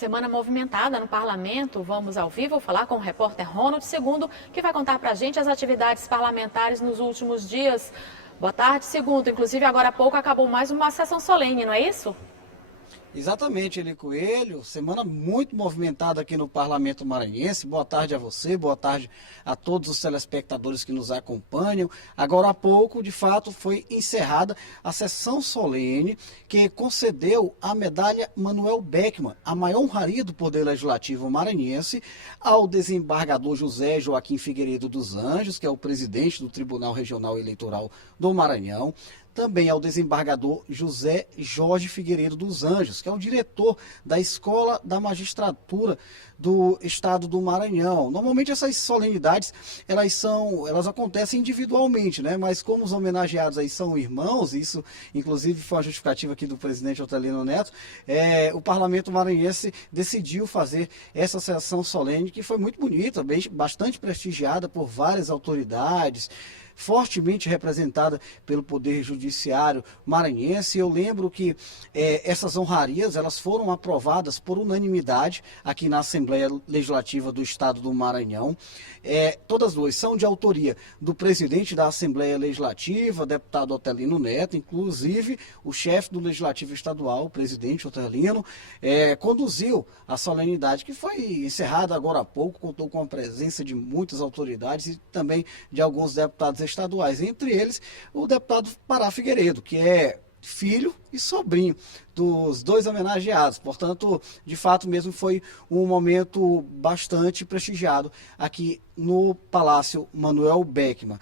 Semana movimentada no parlamento. Vamos ao vivo falar com o repórter Ronald Segundo, que vai contar para a gente as atividades parlamentares nos últimos dias. Boa tarde, Segundo. Inclusive, agora há pouco acabou mais uma sessão solene, não é isso? Exatamente, Eli Coelho. Semana muito movimentada aqui no Parlamento Maranhense. Boa tarde a você, boa tarde a todos os telespectadores que nos acompanham. Agora há pouco, de fato, foi encerrada a sessão solene que concedeu a medalha Manuel Beckmann, a maior honraria do Poder Legislativo maranhense, ao desembargador José Joaquim Figueiredo dos Anjos, que é o presidente do Tribunal Regional Eleitoral do Maranhão. Também ao desembargador José Jorge Figueiredo dos Anjos, que é o diretor da Escola da Magistratura do Estado do Maranhão. Normalmente essas solenidades, elas acontecem individualmente, né? Mas como os homenageados aí são irmãos, isso inclusive foi a justificativa aqui do presidente Otelino Neto, o Parlamento Maranhense decidiu fazer essa sessão solene, que foi muito bonita, bastante prestigiada por várias autoridades, fortemente representada pelo Poder Judiciário maranhense. Eu lembro que essas honrarias elas foram aprovadas por unanimidade aqui na Assembleia Legislativa do Estado do Maranhão. Todas duas são de autoria do presidente da Assembleia Legislativa, deputado Otelino Neto. Inclusive, o chefe do Legislativo Estadual, o presidente Otelino, conduziu a solenidade, que foi encerrada agora há pouco, contou com a presença de muitas autoridades e também de alguns deputados estaduais, entre eles o deputado Pará Figueiredo, que é filho e sobrinho dos dois homenageados. Portanto, de fato mesmo foi um momento bastante prestigiado aqui no Palácio Manuel Beckmann.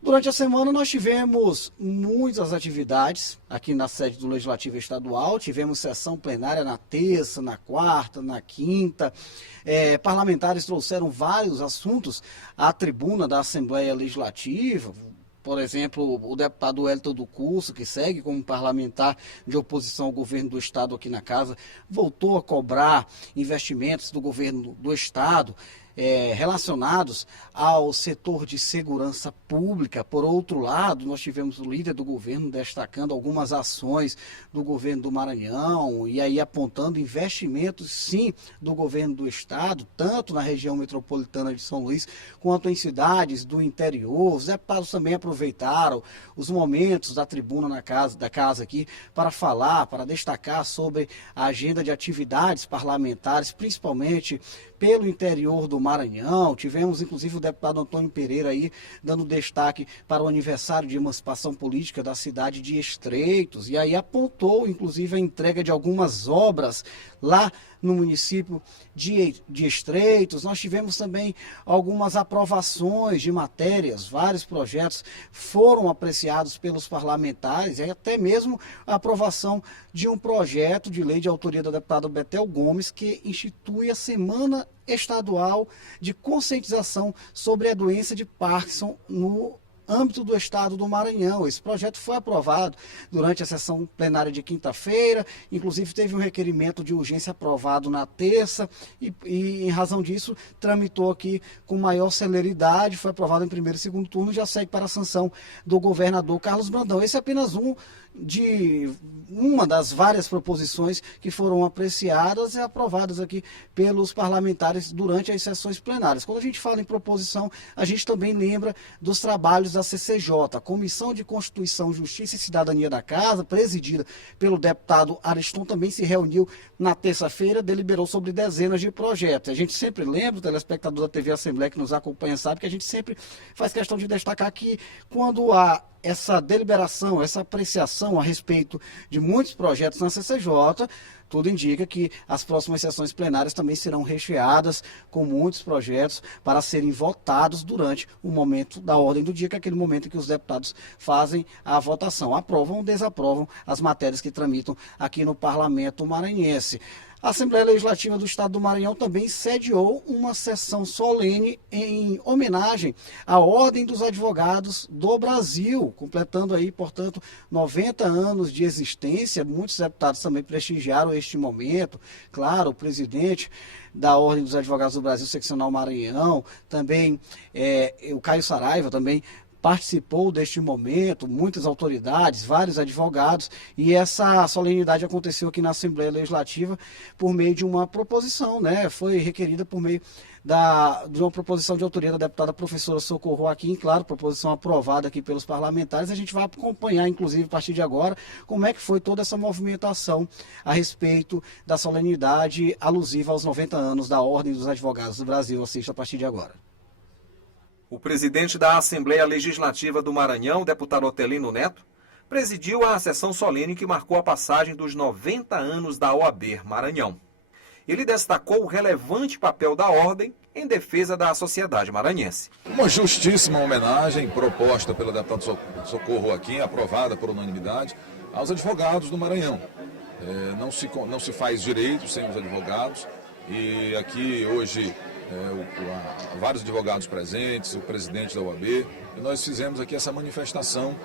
Durante a semana nós tivemos muitas atividades aqui na sede do Legislativo Estadual. Tivemos sessão plenária na terça, na quarta, na quinta. Parlamentares trouxeram vários assuntos à tribuna da Assembleia Legislativa. Por exemplo, o deputado Wellington do Curso, que segue como parlamentar de oposição ao governo do Estado aqui na casa, voltou a cobrar investimentos do governo do Estado relacionados ao setor de segurança pública. Por outro lado, nós tivemos o líder do governo destacando algumas ações do governo do Maranhão e aí apontando investimentos, sim, do governo do Estado, tanto na região metropolitana de São Luís, quanto em cidades do interior. Os deputados também aproveitaram os momentos da tribuna da casa aqui para falar, para destacar sobre a agenda de atividades parlamentares, principalmente pelo interior do Maranhão. Tivemos inclusive o deputado Antônio Pereira aí dando destaque para o aniversário de emancipação política da cidade de Estreitos, e aí apontou inclusive a entrega de algumas obras lá no município de Estreitos. Nós tivemos também algumas aprovações de matérias, vários projetos foram apreciados pelos parlamentares, e até mesmo a aprovação de um projeto de lei de autoria do deputado Betel Gomes, que institui a Semana Estadual de Conscientização sobre a doença de Parkinson no âmbito do Estado do Maranhão. Esse projeto foi aprovado durante a sessão plenária de quinta-feira, inclusive teve um requerimento de urgência aprovado na terça e em razão disso tramitou aqui com maior celeridade, foi aprovado em primeiro e segundo turno e já segue para a sanção do governador Carlos Brandão. Esse é apenas uma das várias proposições que foram apreciadas e aprovadas aqui pelos parlamentares durante as sessões plenárias. Quando a gente fala em proposição, a gente também lembra dos trabalhos da CCJ, a Comissão de Constituição, Justiça e Cidadania da Casa, presidida pelo deputado Ariston, também se reuniu na terça-feira, deliberou sobre dezenas de projetos. A gente sempre lembra, o telespectador da TV Assembleia que nos acompanha sabe que a gente sempre faz questão de destacar que quando há essa deliberação, essa apreciação a respeito de muitos projetos na CCJ, tudo indica que as próximas sessões plenárias também serão recheadas com muitos projetos para serem votados durante o momento da ordem do dia, que é aquele momento em que os deputados fazem a votação, aprovam ou desaprovam as matérias que tramitam aqui no Parlamento Maranhense. A Assembleia Legislativa do Estado do Maranhão também sediou uma sessão solene em homenagem à Ordem dos Advogados do Brasil, completando aí, portanto, 90 anos de existência. Muitos deputados também prestigiaram este momento. Claro, o presidente da Ordem dos Advogados do Brasil, seccional Maranhão, também o Caio Saraiva, também participou deste momento, muitas autoridades, vários advogados, e essa solenidade aconteceu aqui na Assembleia Legislativa por meio de uma proposição, né? Foi requerida por meio de uma proposição de autoria da deputada professora Socorro Joaquim, claro, proposição aprovada aqui pelos parlamentares. A gente vai acompanhar, inclusive, a partir de agora, como é que foi toda essa movimentação a respeito da solenidade alusiva aos 90 anos da Ordem dos Advogados do Brasil. Assista a partir de agora. O presidente da Assembleia Legislativa do Maranhão, deputado Otelino Neto, presidiu a sessão solene que marcou a passagem dos 90 anos da OAB Maranhão. Ele destacou o relevante papel da Ordem em defesa da sociedade maranhense. Uma justíssima homenagem proposta pela deputada Socorro Joaquim, aprovada por unanimidade, aos advogados do Maranhão. Não se faz direito sem os advogados, e aqui hoje vários advogados presentes, o presidente da OAB, e nós fizemos aqui essa manifestação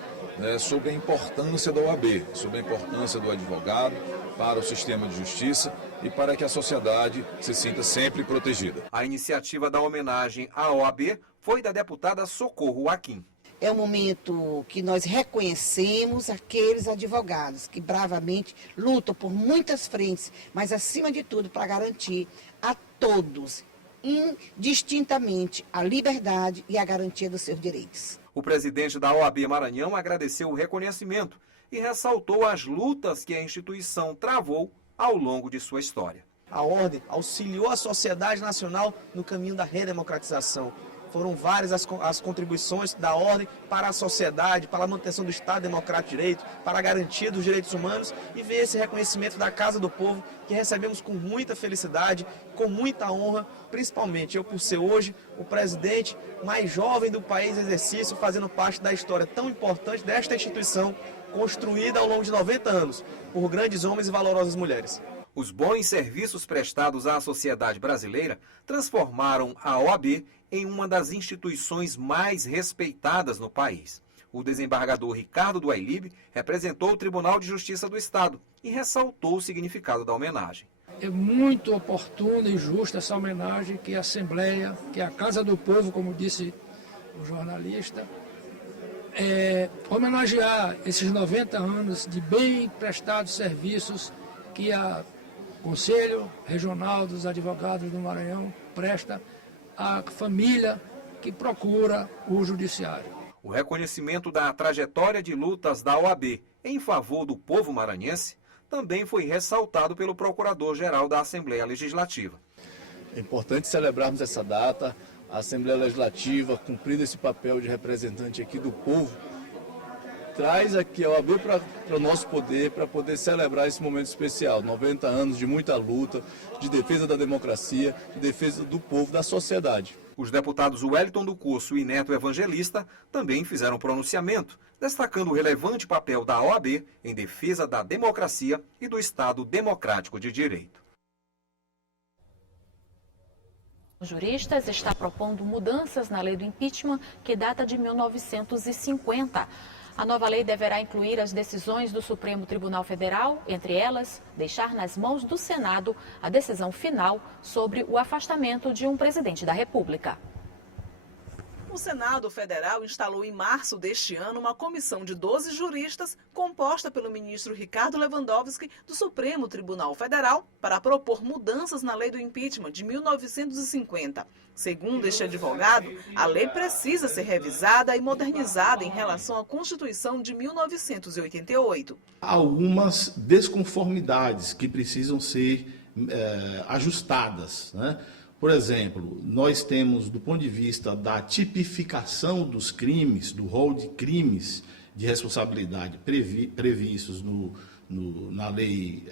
sobre a importância da OAB, sobre a importância do advogado para o sistema de justiça e para que a sociedade se sinta sempre protegida. A iniciativa da homenagem à OAB foi da deputada Socorro Joaquim. É um momento que nós reconhecemos aqueles advogados que bravamente lutam por muitas frentes, mas acima de tudo para garantir a todos, indistintamente, a liberdade e a garantia dos seus direitos. O presidente da OAB Maranhão agradeceu o reconhecimento e ressaltou as lutas que a instituição travou ao longo de sua história. A Ordem auxiliou a sociedade nacional no caminho da redemocratização. Foram várias as contribuições da Ordem para a sociedade, para a manutenção do Estado Democrático de Direito, para a garantia dos direitos humanos, e ver esse reconhecimento da Casa do Povo, que recebemos com muita felicidade, com muita honra, principalmente eu por ser hoje o presidente mais jovem do país em exercício, fazendo parte da história tão importante desta instituição, construída ao longo de 90 anos, por grandes homens e valorosas mulheres. Os bons serviços prestados à sociedade brasileira transformaram a OAB em uma das instituições mais respeitadas no país. O desembargador Ricardo do Ailib representou o Tribunal de Justiça do Estado e ressaltou o significado da homenagem. É muito oportuna e justa essa homenagem que a Assembleia, que a Casa do Povo, como disse o jornalista, homenagear esses 90 anos de bem prestados serviços que a Conselho Regional dos Advogados do Maranhão presta à família que procura o judiciário. O reconhecimento da trajetória de lutas da OAB em favor do povo maranhense também foi ressaltado pelo Procurador-Geral da Assembleia Legislativa. É importante celebrarmos essa data, a Assembleia Legislativa, cumprindo esse papel de representante aqui do povo, traz aqui a OAB para o nosso poder, para poder celebrar esse momento especial. 90 anos de muita luta, de defesa da democracia, de defesa do povo, da sociedade. Os deputados Wellington do Curso e Neto Evangelista também fizeram pronunciamento, destacando o relevante papel da OAB em defesa da democracia e do Estado Democrático de Direito. O juristas está propondo mudanças na lei do impeachment, que data de 1950. A nova lei deverá incluir as decisões do Supremo Tribunal Federal, entre elas, deixar nas mãos do Senado a decisão final sobre o afastamento de um presidente da República. O Senado Federal instalou em março deste ano uma comissão de 12 juristas, composta pelo ministro Ricardo Lewandowski, do Supremo Tribunal Federal, para propor mudanças na lei do impeachment de 1950. Segundo este advogado, a lei precisa ser revisada e modernizada em relação à Constituição de 1988. Há algumas desconformidades que precisam ser ajustadas, né? Por exemplo, nós temos, do ponto de vista da tipificação dos crimes, do rol de crimes de responsabilidade previstos na Lei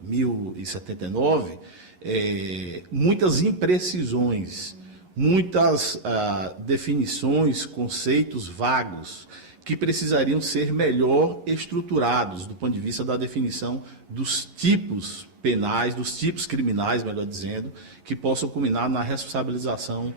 1079, muitas imprecisões, muitas definições, conceitos vagos, que precisariam ser melhor estruturados do ponto de vista da definição dos tipos penais, dos tipos criminais, melhor dizendo, que possam culminar na responsabilização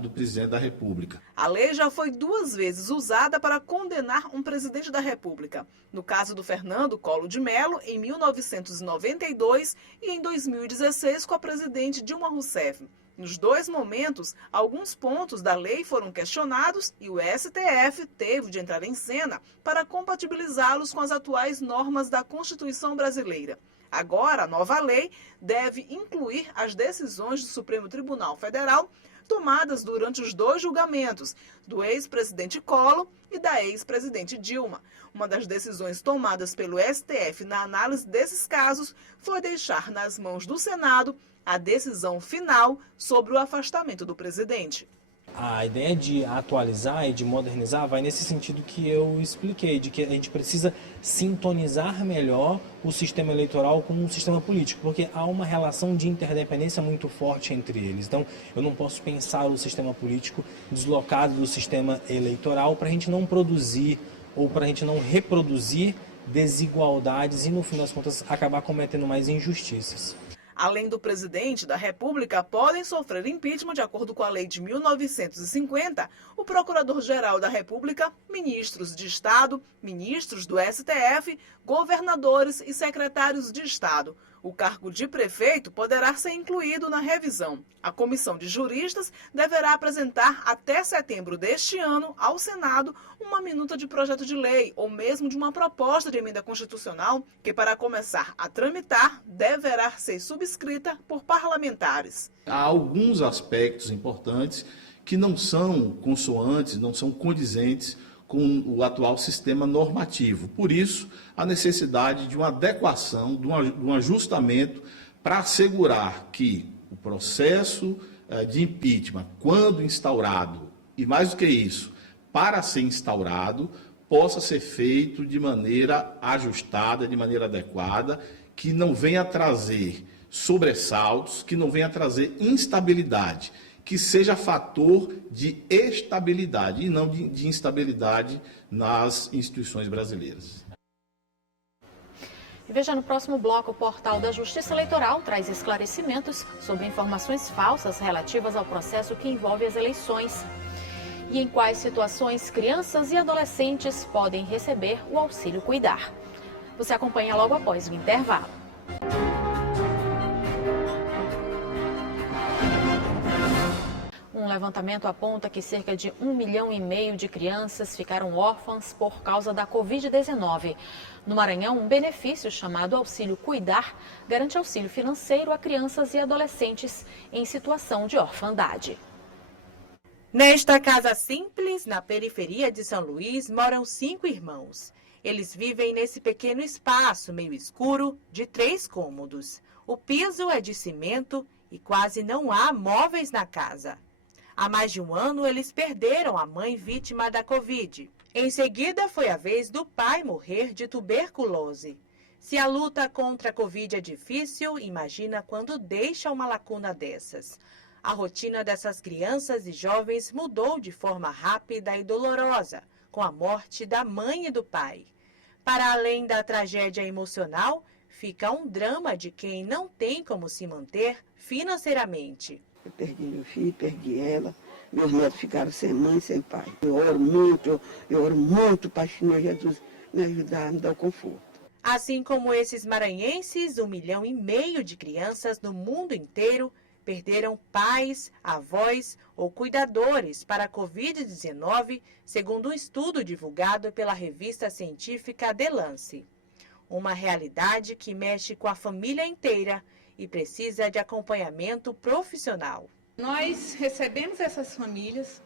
do presidente da República. A lei já foi 2 vezes usada para condenar um presidente da República. No caso do Fernando Collor de Mello, em 1992 e em 2016 com a presidente Dilma Rousseff. Nos dois momentos, alguns pontos da lei foram questionados e o STF teve de entrar em cena para compatibilizá-los com as atuais normas da Constituição brasileira. Agora, a nova lei deve incluir as decisões do Supremo Tribunal Federal tomadas durante os dois julgamentos, do ex-presidente Collor e da ex-presidente Dilma. Uma das decisões tomadas pelo STF na análise desses casos foi deixar nas mãos do Senado a decisão final sobre o afastamento do presidente. A ideia de atualizar e de modernizar vai nesse sentido que eu expliquei, de que a gente precisa sintonizar melhor o sistema eleitoral com o sistema político, porque há uma relação de interdependência muito forte entre eles. Então, eu não posso pensar o sistema político deslocado do sistema eleitoral para a gente não produzir ou para a gente não reproduzir desigualdades e, no fim das contas, acabar cometendo mais injustiças. Além do presidente da República, podem sofrer impeachment de acordo com a lei de 1950, o procurador-geral da República, ministros de Estado, ministros do STF, governadores e secretários de Estado. O cargo de prefeito poderá ser incluído na revisão. A comissão de juristas deverá apresentar até setembro deste ano ao Senado uma minuta de projeto de lei ou mesmo de uma proposta de emenda constitucional que, para começar a tramitar, deverá ser subscrita por parlamentares. Há alguns aspectos importantes que não são consoantes, não são condizentes com o atual sistema normativo. Por isso, a necessidade de uma adequação, de um ajustamento para assegurar que o processo de impeachment, quando instaurado, e mais do que isso, para ser instaurado, possa ser feito de maneira ajustada, de maneira adequada, que não venha trazer sobressaltos, que não venha trazer instabilidade, que seja fator de estabilidade e não de instabilidade nas instituições brasileiras. E veja no próximo bloco, o portal da Justiça Eleitoral traz esclarecimentos sobre informações falsas relativas ao processo que envolve as eleições. E em quais situações crianças e adolescentes podem receber o auxílio cuidar. Você acompanha logo após o intervalo. Um levantamento aponta que cerca de 1,5 milhão de crianças ficaram órfãs por causa da Covid-19. No Maranhão, um benefício chamado Auxílio Cuidar garante auxílio financeiro a crianças e adolescentes em situação de orfandade. Nesta casa simples, na periferia de São Luís, moram 5 irmãos. Eles vivem nesse pequeno espaço meio escuro de 3 cômodos. O piso é de cimento e quase não há móveis na casa. Há mais de um ano, eles perderam a mãe vítima da Covid. Em seguida, foi a vez do pai morrer de tuberculose. Se a luta contra a Covid é difícil, imagina quando deixa uma lacuna dessas. A rotina dessas crianças e jovens mudou de forma rápida e dolorosa, com a morte da mãe e do pai. Para além da tragédia emocional, fica um drama de quem não tem como se manter financeiramente. Eu perdi meu filho, perdi ela, meus netos ficaram sem mãe, sem pai. Eu oro muito para o Senhor Jesus me ajudar, me dar o conforto. Assim como esses maranhenses, 1,5 milhão de crianças no mundo inteiro perderam pais, avós ou cuidadores para a Covid-19, segundo um estudo divulgado pela revista científica The Lancet. Uma realidade que mexe com a família inteira e precisa de acompanhamento profissional. Nós recebemos essas famílias,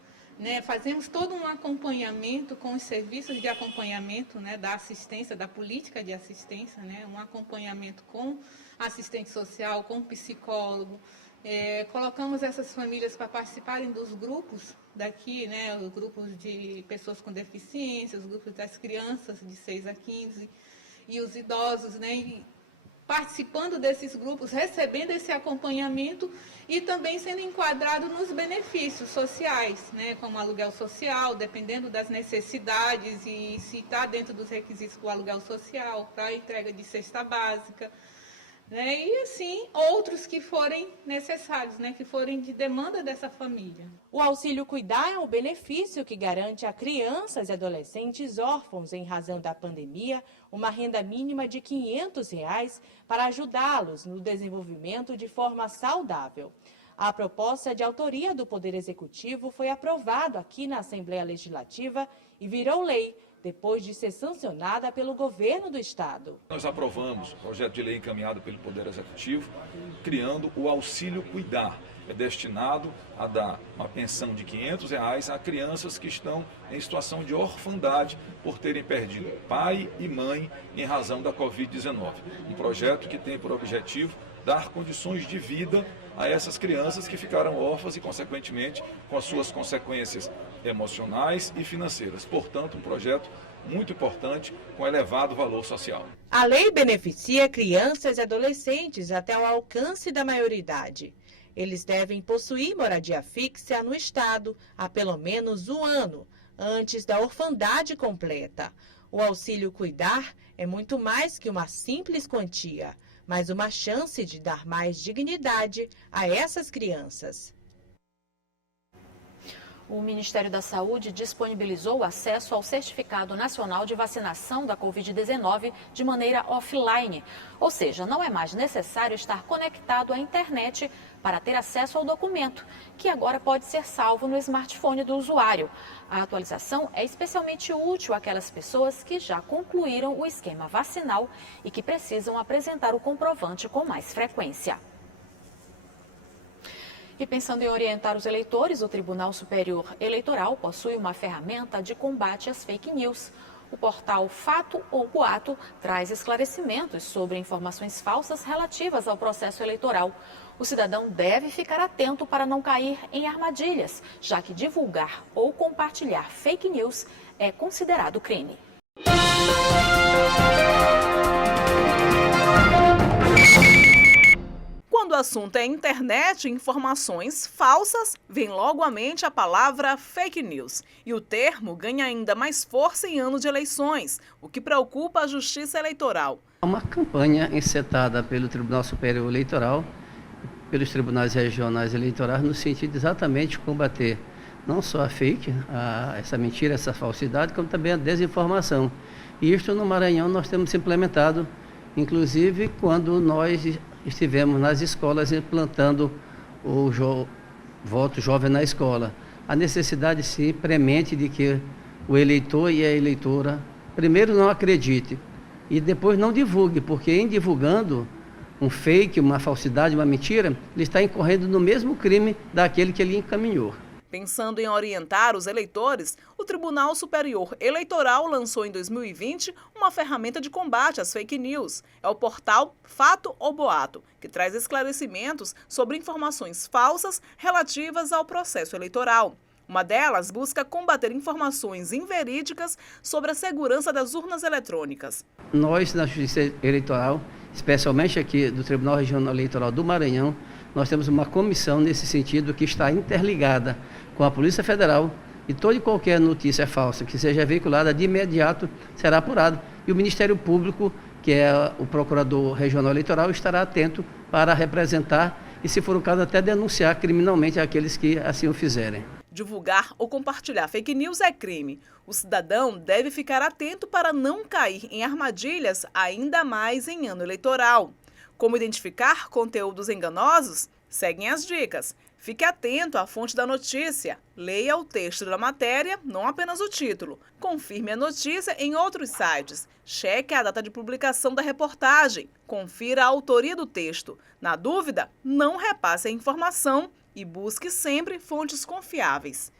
fazemos todo um acompanhamento com os serviços de acompanhamento, da assistência, da política de assistência, um acompanhamento com assistente social, com psicólogo. Colocamos essas famílias para participarem dos grupos daqui, os grupos de pessoas com deficiência, os grupos das crianças de 6 a 15 e os idosos, e participando desses grupos, recebendo esse acompanhamento e também sendo enquadrado nos benefícios sociais, como aluguel social, dependendo das necessidades e se está dentro dos requisitos do aluguel social, para a entrega de cesta básica, e assim outros que forem necessários, que forem de demanda dessa família. O Auxílio Cuidar é um benefício que garante a crianças e adolescentes órfãos em razão da pandemia uma renda mínima de R$ 500 para ajudá-los no desenvolvimento de forma saudável. A proposta de autoria do Poder Executivo foi aprovada aqui na Assembleia Legislativa e virou lei, depois de ser sancionada pelo governo do Estado. Nós aprovamos o projeto de lei encaminhado pelo Poder Executivo, criando o Auxílio Cuidar. É destinado a dar uma pensão de R$500 a crianças que estão em situação de orfandade por terem perdido pai e mãe em razão da Covid-19. Um projeto que tem por objetivo dar condições de vida a essas crianças que ficaram órfãs e, consequentemente, com as suas consequências emocionais e financeiras. Portanto, um projeto muito importante, com elevado valor social. A lei beneficia crianças e adolescentes até o alcance da maioridade. Eles devem possuir moradia fixa no Estado há pelo menos um ano, antes da orfandade completa. O Auxílio Cuidar é muito mais que uma simples quantia, mas uma chance de dar mais dignidade a essas crianças. O Ministério da Saúde disponibilizou o acesso ao Certificado Nacional de Vacinação da Covid-19 de maneira offline. Ou seja, não é mais necessário estar conectado à internet para ter acesso ao documento, que agora pode ser salvo no smartphone do usuário. A atualização é especialmente útil àquelas pessoas que já concluíram o esquema vacinal e que precisam apresentar o comprovante com mais frequência. E pensando em orientar os eleitores, o Tribunal Superior Eleitoral possui uma ferramenta de combate às fake news. O portal Fato ou Boato traz esclarecimentos sobre informações falsas relativas ao processo eleitoral. O cidadão deve ficar atento para não cair em armadilhas, já que divulgar ou compartilhar fake news é considerado crime. Quando o assunto é internet e informações falsas, vem logo à mente a palavra fake news. E o termo ganha ainda mais força em ano de eleições, o que preocupa a Justiça Eleitoral. Há uma campanha encetada pelo Tribunal Superior Eleitoral, pelos tribunais regionais eleitorais, no sentido de exatamente combater não só a fake, essa mentira, essa falsidade, como também a desinformação. E isto no Maranhão nós temos implementado, inclusive quando nós estivemos nas escolas implantando o voto jovem na escola. A necessidade, sim, premente de que o eleitor e a eleitora, primeiro, não acredite e depois não divulgue, porque em divulgando um fake, uma falsidade, uma mentira, ele está incorrendo no mesmo crime daquele que ele encaminhou. Pensando em orientar os eleitores, o Tribunal Superior Eleitoral lançou em 2020 uma ferramenta de combate às fake news. É o portal Fato ou Boato, que traz esclarecimentos sobre informações falsas relativas ao processo eleitoral. Uma delas busca combater informações inverídicas sobre a segurança das urnas eletrônicas. Nós, na Justiça Eleitoral, especialmente aqui do Tribunal Regional Eleitoral do Maranhão, nós temos uma comissão nesse sentido que está interligada com a Polícia Federal e toda e qualquer notícia falsa que seja veiculada de imediato será apurada. E o Ministério Público, que é o Procurador Regional Eleitoral, estará atento para representar e, se for o caso, até denunciar criminalmente aqueles que assim o fizerem. Divulgar ou compartilhar fake news é crime. O cidadão deve ficar atento para não cair em armadilhas, ainda mais em ano eleitoral. Como identificar conteúdos enganosos? Seguem as dicas. Fique atento à fonte da notícia. Leia o texto da matéria, não apenas o título. Confirme a notícia em outros sites. Cheque a data de publicação da reportagem. Confira a autoria do texto. Na dúvida, não repasse a informação e busque sempre fontes confiáveis.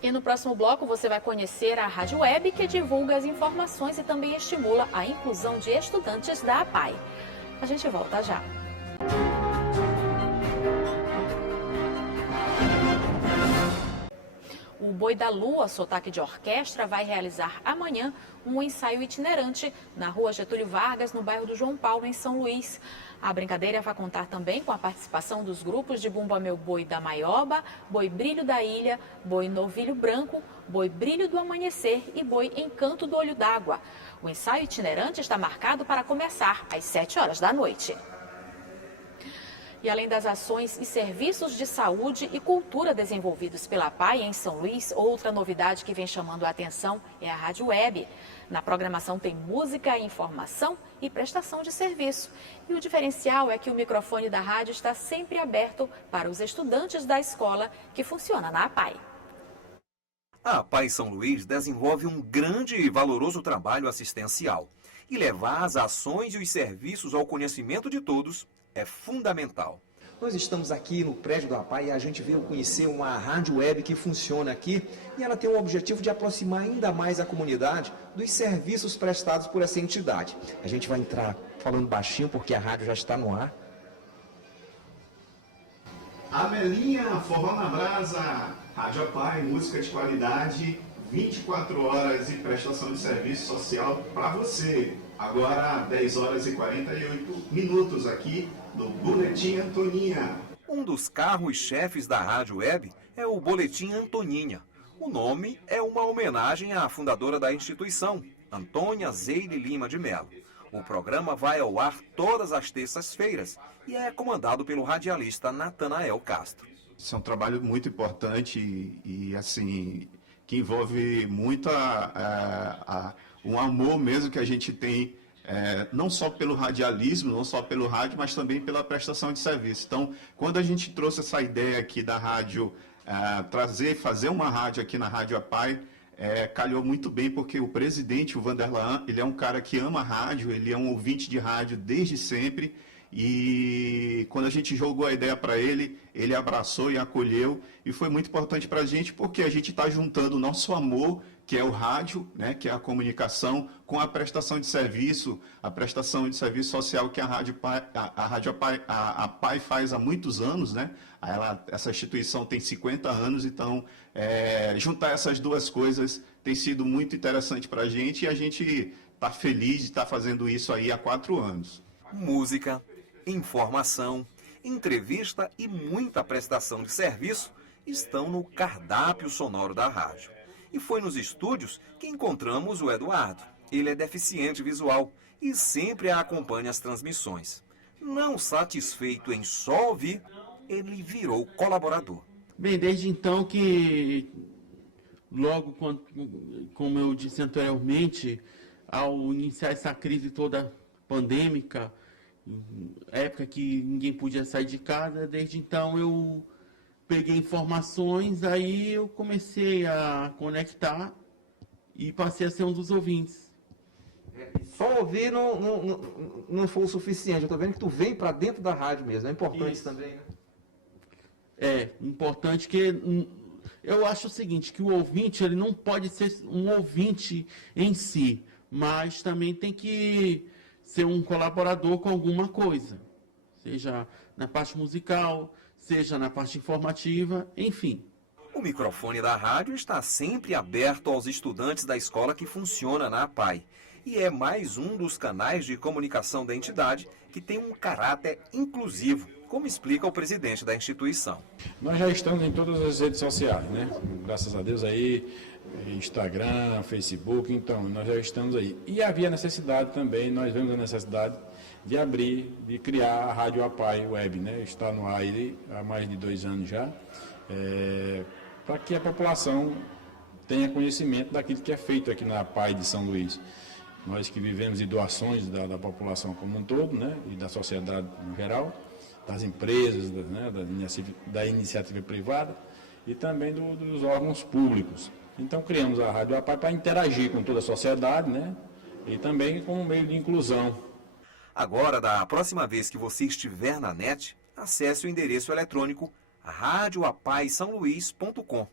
E no próximo bloco você vai conhecer a Rádio Web, que divulga as informações e também estimula a inclusão de estudantes da APAE. A gente volta já. O Boi da Lua, sotaque de orquestra, vai realizar amanhã um ensaio itinerante na Rua Getúlio Vargas, no bairro do João Paulo, em São Luís. A brincadeira vai contar também com a participação dos grupos de Bumba Meu Boi da Maioba, Boi Brilho da Ilha, Boi Novilho Branco, Boi Brilho do Amanhecer e Boi Encanto do Olho d'Água. O ensaio itinerante está marcado para começar às 7 horas da noite. E além das ações e serviços de saúde e cultura desenvolvidos pela APAI em São Luís, outra novidade que vem chamando a atenção é a Rádio Web. Na programação tem música, informação e prestação de serviço. E o diferencial é que o microfone da rádio está sempre aberto para os estudantes da escola que funciona na APAI. A APAI São Luís desenvolve um grande e valoroso trabalho assistencial. E levar as ações e os serviços ao conhecimento de todos é fundamental. Nós estamos aqui no prédio da APAI e a gente veio conhecer uma rádio web que funciona aqui e ela tem o objetivo de aproximar ainda mais a comunidade dos serviços prestados por essa entidade. A gente vai entrar falando baixinho porque a rádio já está no ar. Amelinha, Forró na Brasa, Rádio APAI, música de qualidade, 24 horas e prestação de serviço social para você. Agora, 10 horas e 48 minutos aqui no Boletim Antoninha. Um dos carros-chefes da Rádio Web é o Boletim Antoninha. O nome é uma homenagem à fundadora da instituição, Antônia Zeile Lima de Mello. O programa vai ao ar todas as terças-feiras e é comandado pelo radialista Natanael Castro. Isso é um trabalho muito importante e assim, que envolve muito um amor mesmo que a gente tem, não só pelo radialismo, não só pelo rádio, mas também pela prestação de serviço. Então, quando a gente trouxe essa ideia aqui da rádio, fazer uma rádio aqui na Rádio APAI, calhou muito bem, porque o presidente, o Vanderlan, ele é um cara que ama rádio, ele é um ouvinte de rádio desde sempre, e quando a gente jogou a ideia para ele, ele abraçou e acolheu, e foi muito importante para a gente, porque a gente está juntando o nosso amor, que é o rádio, né, que é a comunicação, com a prestação de serviço, a prestação de serviço social que a APAI faz há muitos anos, né? Essa instituição tem 50 anos, então juntar essas duas coisas tem sido muito interessante para a gente, e a gente está feliz de estar fazendo isso aí há 4 anos. Música, informação, entrevista e muita prestação de serviço estão no cardápio sonoro da rádio. E foi nos estúdios que encontramos o Eduardo. Ele é deficiente visual e sempre acompanha as transmissões. Não satisfeito em só ouvir, ele virou colaborador. Bem, desde então que, logo quando, como eu disse anteriormente, ao iniciar essa crise toda pandêmica, época que ninguém podia sair de casa, desde então eu peguei informações, aí eu comecei a conectar e passei a ser um dos ouvintes. Só ouvir não foi o suficiente, eu estou vendo que tu vem para dentro da rádio mesmo, é importante isso também, né? É, importante que eu acho o seguinte, que o ouvinte, ele não pode ser um ouvinte em si, mas também tem que ser um colaborador com alguma coisa, seja na parte musical, seja na parte informativa, enfim. O microfone da rádio está sempre aberto aos estudantes da escola que funciona na APAI. E é mais um dos canais de comunicação da entidade que tem um caráter inclusivo, como explica o presidente da instituição. Nós já estamos em todas as redes sociais, né? Graças a Deus aí, Instagram, Facebook, então nós já estamos aí. E havia necessidade também, nós vemos a necessidade de abrir, de criar a Rádio APAI Web, né? Está no ar aí há mais de 2 anos já, para que a população tenha conhecimento daquilo que é feito aqui na APAI de São Luís. Nós que vivemos de doações da população como um todo, né? E da sociedade no geral, das empresas, né? da iniciativa privada e também dos órgãos públicos. Então criamos a Rádio APAI para interagir com toda a sociedade, né? E também com um meio de inclusão. Agora, da próxima vez que você estiver na net, acesse o endereço eletrônico radioapaisaoluís.com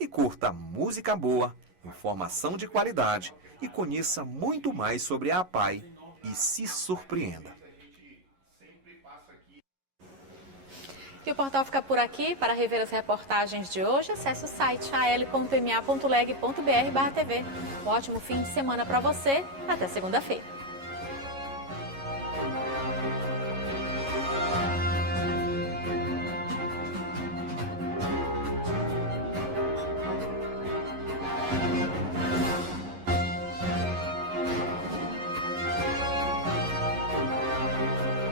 e curta música boa, informação de qualidade e conheça muito mais sobre a APAI e se surpreenda. E o portal fica por aqui. Para rever as reportagens de hoje, acesse o site al.ma.leg.br/tv. Um ótimo fim de semana para você. Até segunda-feira.